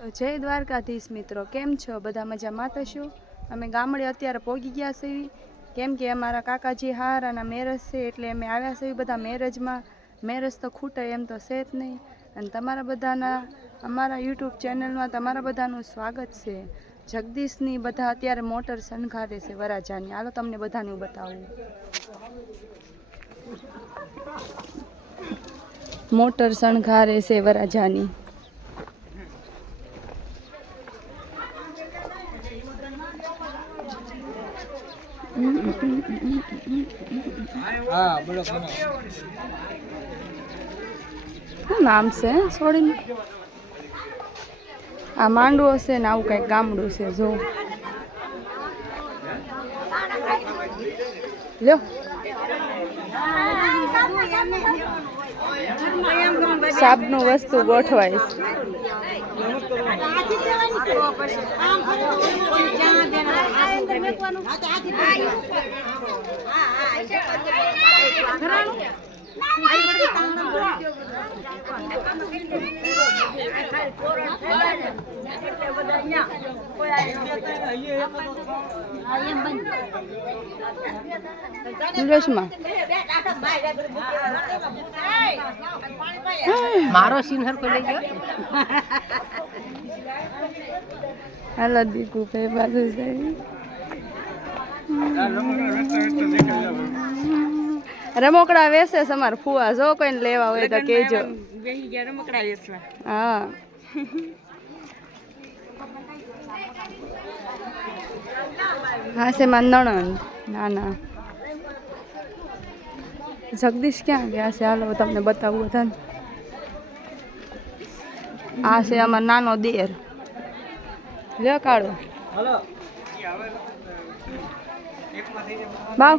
તો જય દ્વારકાધીશ મિત્રો, કેમ છો? બધા મજામાં થશો? અમે ગામડે અત્યારે પહોંચી ગયા છીએ, કેમ કે અમારા કાકાજી હારાના મેરેજ છે, એટલે અમે આવ્યા છીએ બધા મેરેજમાં. મેરેજ તો ખૂટે એમ તો છે જ નહીં. અને તમારા બધાના અમારા યુટ્યુબ ચેનલમાં તમારા બધાનું સ્વાગત છે. જગદીશની બધા અત્યારે મોટર શણગારે છે વરાજાની. હાલો તમને બધાનું બતાવું. મોટર શણગારે છે વરાજાની. શું નામ છે છોડીને? આ માંડવો છે ને આવું કઈક ગામડું છે. જો લ્યો, સાબનું વસ્તુ ગોઠવાય. મારો સીન હરકો લઈ ગયો. હાલો દીકુ ભાઈ બાજુ જાય. રમકડા વેસે અમાર ફુવા, જો કોઈને લેવા હોય તો કેજો. હા, હા છે માર નણંદ. ના ના, જગદીશ ક્યાં ગયા છે? હાલો તમને બતાવું બધાને. આ છે અમાર નાનો દેર. લે કાળો બાવ.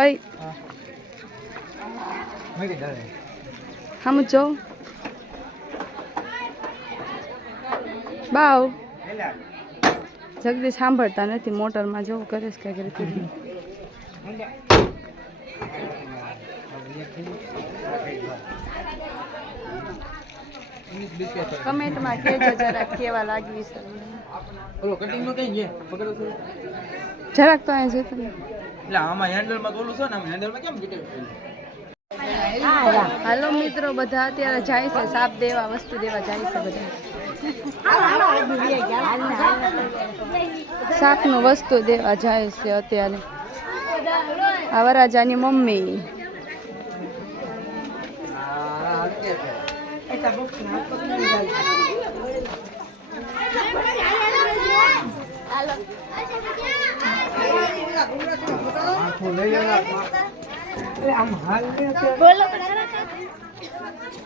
અય હમ જો બાવ. જગદીશ સાંભળતા નથી, મોટરમાં જવું કરે છે કઈ કરી. કમેન્ટમાં કહેજો જરાક કેવા લાગવી છે. ઓલો કટિંગ નો કઈ ગયા પકડો છો જરાક તો અહીં જોતો. એટલે આમાં હેન્ડલ માં બોલું છો ને, આમાં હેન્ડલ માં કેમ કીધું? હાલો મિત્રો, બધા અત્યારે જાય છે સાપ દેવા, વસ્તુ દેવા જાય છે બધા. સાપનું વસ્તુ દેવા જાય છે અત્યારે. આ વરાજાની મમ્મી.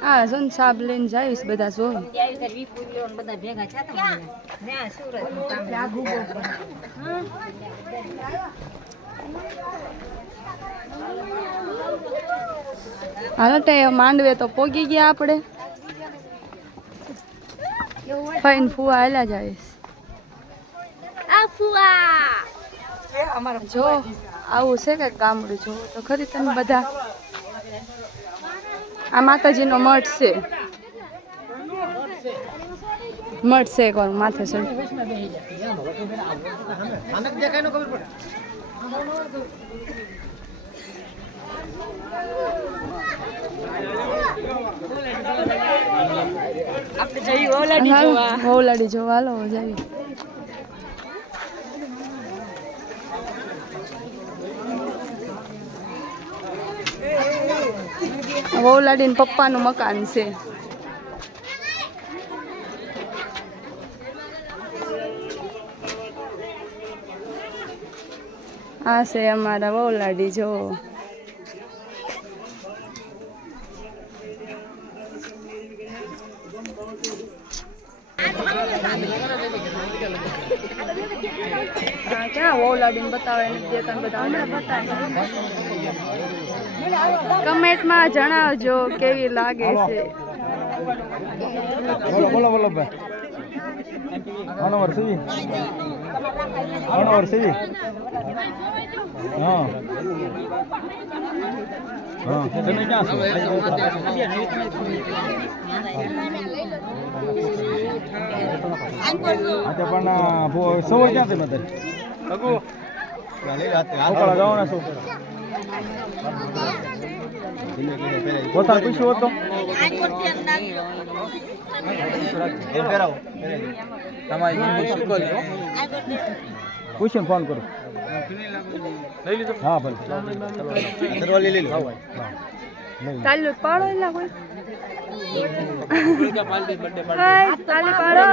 હા જોન સાબ લઈને જઈશ બધા. જો હાલો તે માંડવે તો પોગી ગયા આપણે. ફાઈન ફુવા હાલ્યા જઈશ. જો આવું છે કે ગામડું જો તો ખરી તમે બધા. આ માતાજીનો મઠ છે. મઠ છે એક વાર માથે છે. વહુલાડી જોવા. હાલો જઈએ. વહુલાડી ને પપ્પાનું મકાન છે. આ છે અમારા વહુલાડી. જો ક્યાં વહુલાડીને બતાવે દેતા બધા બતાવે. કમેન્ટમાં જણાવજો કેવી લાગે છે. બોલો બોલો બોલો ભાઈ. આનો વર્ષ છે. આનો વર્ષ છે. હા હા, તમે ક્યાં છો? આજે પણ સૌ ક્યાંથી નથી અકોળા જવાના શું પોતા પૂછ્યું હતો પૂછીને ફોન કરો હા ભલે ચાલુ પાડો એલા કોઈ હાય તાલી પાડો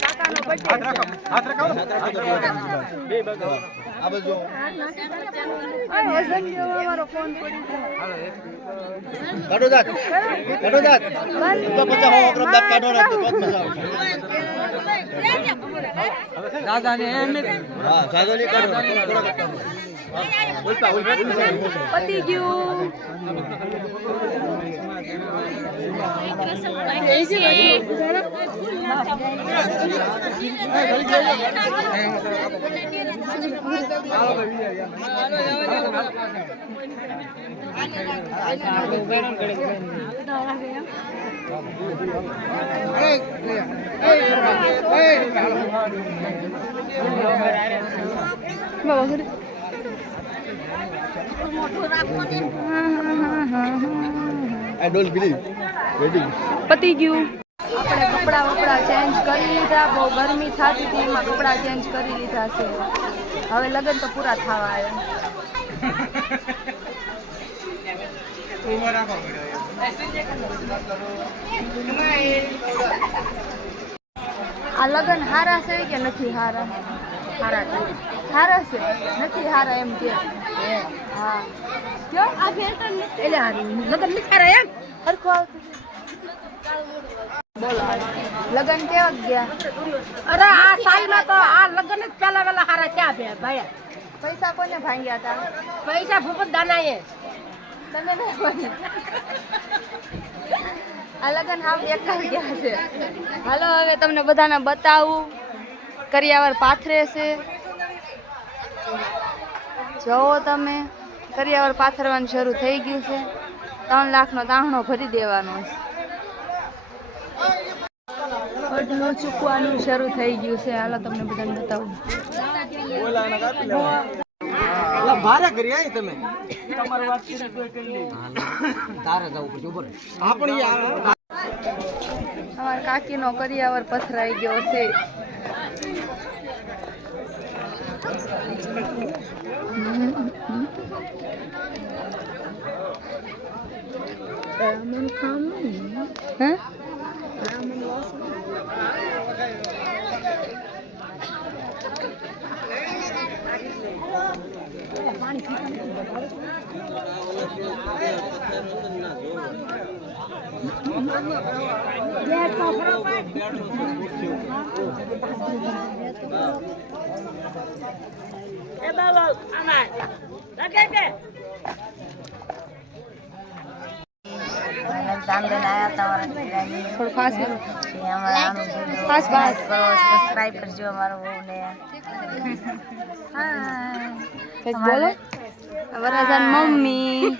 કાકાનો બર્થડે હાથ રાખો બે બાજુ આ બાજુ આ હસન જેવો અમારો ફોન પડી કાઢો દાંત તો પછી હું અકરમ દાંત કાઢો રાખતો તો જ મજા આવશે દાદા ને એમ હા સાદોલી કાઢો પતી ગયું I don't believe. Ready. પતી ગયું આપણે કપડાં ચેન્જ કરી લીધા બહુ ગરમી થતી હતી એમાં કપડાં ચેન્જ કરી લીધા છે હવે લગ્ન તો પૂરા થવા આવ્યા આ લગ્ન હારા છે કે નથી હારા હારા છે નથી હારા એમ કે હા કયો આ ફેશન એટલે હારી લગ્ન નથી હારા એમ હરખો આવતું બોલો લગ્ન કેવા ગયા અરે આ સાલમાં તો આ લગ્ન જ પેલા વેલા હારા ક્યાં બે ભાઈ પૈસા કોને ભાંગ્યા હતા પૈસા ભૂપત દાનાએ તમે નહીં ભાંગ્યા આ લગ્ન હાવ બેકાર ગયા છે હાલો હવે તમને બધાને બતાવું કરિયાવર પાથરે છે જોવો તમે કરિયાવર પાથરવાનું શરૂ થઈ ગયું છે 3 લાખનો દાહણો ભરી દેવાનો છે વડલું ચૂકવાનું શરૂ થઈ ગયું છે હાલો તમને બધાને બતાવું ભારે કરી આઈ તમે તમારી વાત કરી લે તારે જવું પડશે ઉપર આપણી અમારા કાકીનો કરિયાવર પથરાઈ ગયો છે હે થોડું ફાસ્ટ સબસ્ક્રાઇબ કરજો અમારો ને કંઈક બોલો વરરાજાન મમ્મી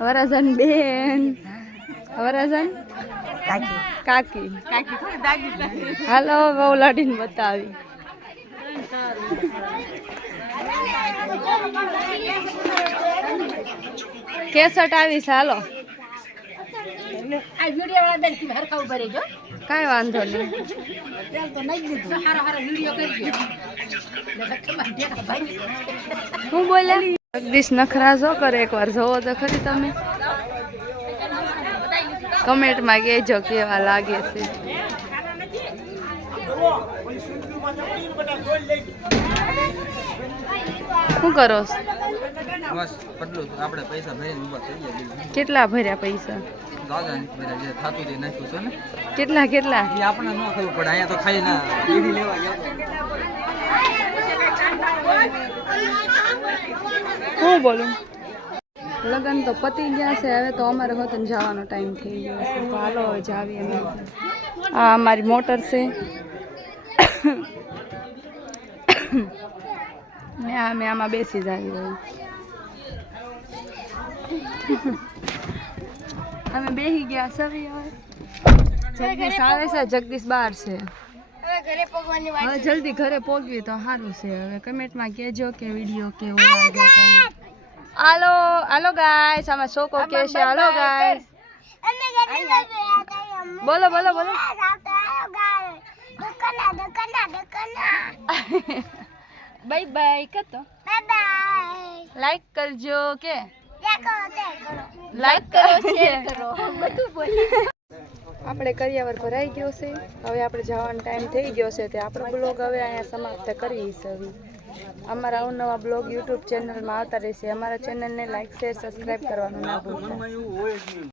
વરરાજાન બેન વરરાજાન કાકી હાલો બહુ લાડીને બતાવી કેસટ આવી છે હાલો આ વિડિયો વાળા બેન તમે હરખા ઉભા રહેજો કાંઈ વાંધો નહીં તેલ તો નહીં દીધું હારા વિડિયો કરજો હું બોલ્યા જગદીશ નખરા જો કરે એકવાર જોવો તો ખરી તમે કમેન્ટમાં કહેજો કેવા લાગે છે શું કરો છો? બસ પટલું આપણે પૈસા ભરીને ઊભા થઈ ગયા કેટલા ભર્યા પૈસા દાદા ને બધા જે થાતું તે નાખ્યું છે ને કેટલા કેટલા એ આપણે ન ખબર પડે અહીંયા તો ખાઈ ના ઈડી લેવા ગયા હું બોલું લગ્ન તો પતી ગયા છે હવે તો અમારે વતન જવાનો ટાઈમ થઈ ગયો છે તો હાલો હવે જાવી અમે આ અમારી મોટર છે ને અમે આમાં બેસી જ આવી રહી અમે બેસી ગયા સવી હવે જગદીશ આવે છે જગદીશ બહાર છે હવે જલ્દી ઘરે પહોંચવી તો સારું છે હવે કમેન્ટમાં કહેજો કે વિડીયો કેવો લાગ્યો તમને. હાલો હાલો ગાઈસ આમાં શોકો કે છે હાલો ગાઈસ બોલો બોલો બોલો બાય બાય કતો લાઈક કરજો કે લાઈક કરો શેર કરો બધું બોલી. આપણે કરિયાવર ભરાઈ ગયો છે હવે આપણે જવાનો ટાઈમ થઈ ગયો છે તે આપણો બ્લોગ હવે અહીંયા સમાપ્ત કરીએ છીએ. અમારા અવનવા બ્લોગ યુટ્યુબ ચેનલમાં આવતા રહેશે. અમારા ચેનલને લાઈક શેર સબસ્ક્રાઈબ કરવાનું ના ભૂલતા.